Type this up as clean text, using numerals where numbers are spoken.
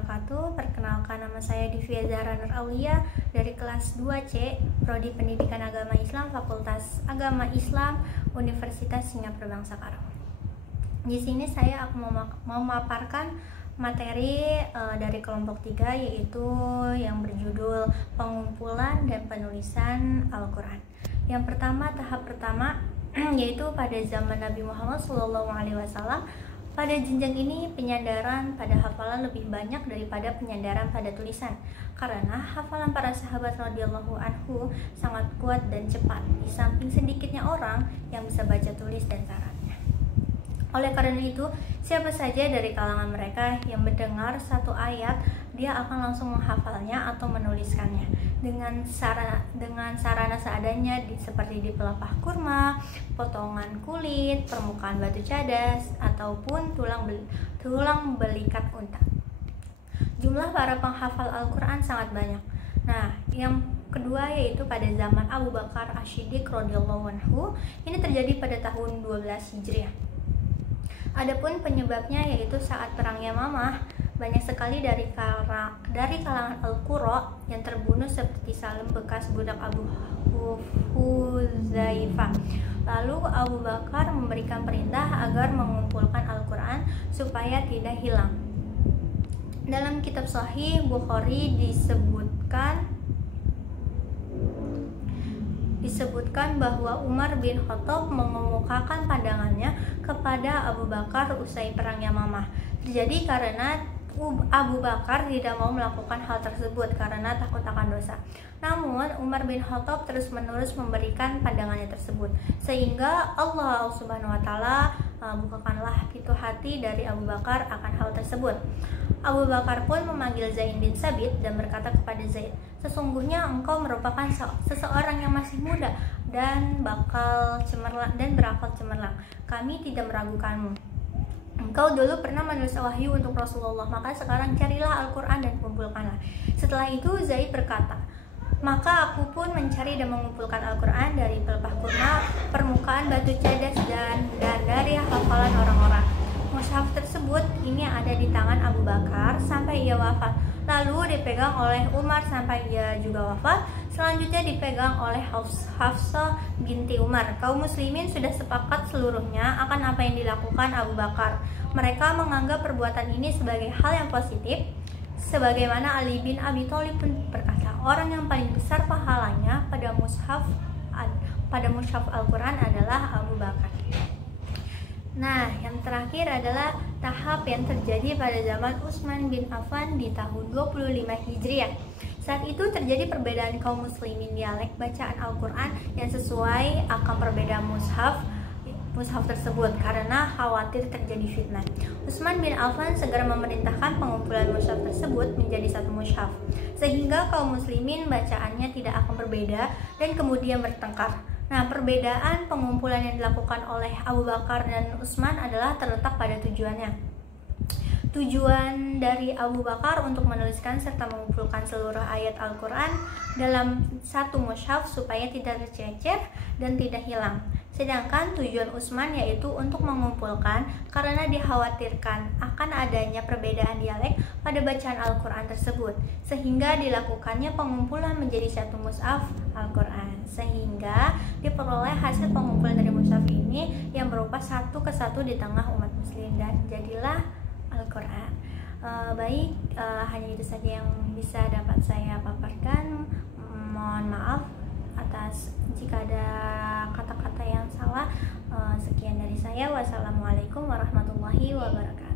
wabarakatuh. Perkenalkan, nama saya Divya Zahra Nur Aulia dari kelas 2C, Prodi Pendidikan Agama Islam, Fakultas Agama Islam, Universitas Singapura Bangsa Karawang. Di sini saya akan memaparkan materi dari kelompok 3, yaitu yang berjudul pengumpulan dan penulisan Al-Quran. Yang pertama, tahap pertama yaitu pada zaman Nabi Muhammad SAW. Pada jenjang ini penyandaran pada hafalan lebih banyak daripada penyandaran pada tulisan, karena hafalan para sahabat radhiyallahu anhu sangat kuat dan cepat, di samping sedikitnya orang yang bisa baca tulis dan syaratnya. Oleh karena itu, siapa saja dari kalangan mereka yang mendengar satu ayat, dia akan langsung menghafalnya atau menuliskannya dengan sarana seadanya, seperti di pelepah kurma, potongan kulit, permukaan batu cadas, ataupun tulang belikat unta. Jumlah para penghafal Al-Quran sangat banyak. Nah, yang kedua yaitu pada zaman Abu Bakar Asy-Siddiq radhiyallahu anhu. Ini terjadi pada tahun 12 Hijriah. Adapun penyebabnya yaitu saat perang Yamamah, banyak sekali dari kalangan Al-Qurra yang terbunuh, seperti Salim bekas budak Abu Huzaifah. Lalu Abu Bakar memberikan perintah agar mengumpulkan Al-Quran supaya tidak hilang. Dalam kitab Sahih Bukhari disebutkan bahwa Umar bin Khattab mengemukakan pandangannya kepada Abu Bakar usai perang Yamamah. Terjadi karena Abu Bakar tidak mau melakukan hal tersebut karena takut akan dosa. Namun Umar bin Khattab terus-menerus memberikan pandangannya tersebut, sehingga Allah Subhanahu wa taala bukakanlah pintu hati dari Abu Bakar akan hal tersebut. Abu Bakar pun memanggil Zaid bin Sabit dan berkata kepada Zaid, "Sesungguhnya engkau merupakan seseorang yang masih muda dan berakal cemerlang. Kami tidak meragukanmu. Engkau dulu pernah menulis wahyu untuk Rasulullah, maka sekarang carilah Al-Quran dan kumpulkanlah." Setelah itu Zaid berkata, "Maka aku pun mencari dan mengumpulkan Al-Quran dari pelepah kurma, permukaan batu cadas, dan dari hafalan orang-orang. Mushaf tersebut ini ada di tangan Abu Bakar sampai ia wafat, lalu dipegang oleh Umar sampai ia juga wafat, selanjutnya dipegang oleh Hafsah binti Umar. Kaum muslimin sudah sepakat seluruhnya akan apa yang dilakukan Abu Bakar. Mereka menganggap perbuatan ini sebagai hal yang positif, sebagaimana Ali bin Abi Thalib pun berkata, orang yang paling besar pahalanya pada mushaf Al-Quran adalah Abu Bakar." Nah, yang terakhir adalah tahap yang terjadi pada zaman Utsman bin Affan di tahun 25 Hijriah. Saat itu terjadi perbedaan kaum muslimin dialek bacaan Al-Quran yang sesuai akan perbedaan mushaf tersebut karena khawatir terjadi fitnah. Utsman bin Affan segera memerintahkan pengumpulan mushaf tersebut menjadi satu mushaf, sehingga kaum muslimin bacaannya tidak akan berbeda dan kemudian bertengkar. Nah, perbedaan pengumpulan yang dilakukan oleh Abu Bakar dan Utsman adalah terletak pada tujuannya. Tujuan dari Abu Bakar untuk menuliskan serta mengumpulkan seluruh ayat Al-Quran dalam satu mushaf supaya tidak tercecer dan tidak hilang. Sedangkan tujuan Utsman yaitu untuk mengumpulkan karena dikhawatirkan akan adanya perbedaan dialek pada bacaan Al-Quran tersebut, sehingga dilakukannya pengumpulan menjadi satu mushaf Al-Quran, sehingga diperoleh hasil pengumpulan dari mushaf ini yang berupa satu kesatu di tengah umat muslim, dan jadilah Al-Quran. Hanya itu saja yang bisa dapat saya paparkan. Mohon maaf atas jika ada kata-kata yang salah. Sekian dari saya. Wassalamualaikum warahmatullahi wabarakatuh.